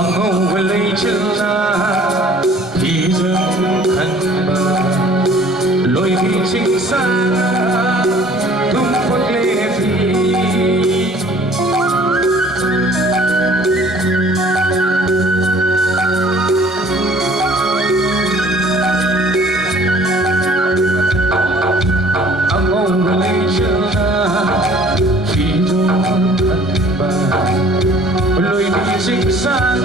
Angouba Leichilna Phijang Khanba lối đi chính xác tung quất lệ phi Angouba Leichilna Phijang Khanba lối đi chính xác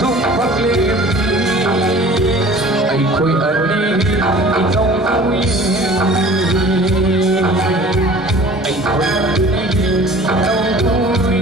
tung quất lệ phi ai khôi anh đi trong vui anh khôi anh đi trong vui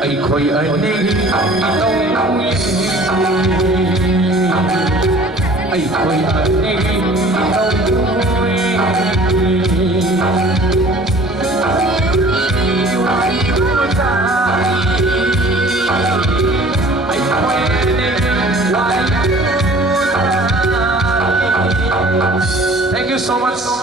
ai khôi anh đi trong vui ai khôi anh đi trong vui Thank you so much.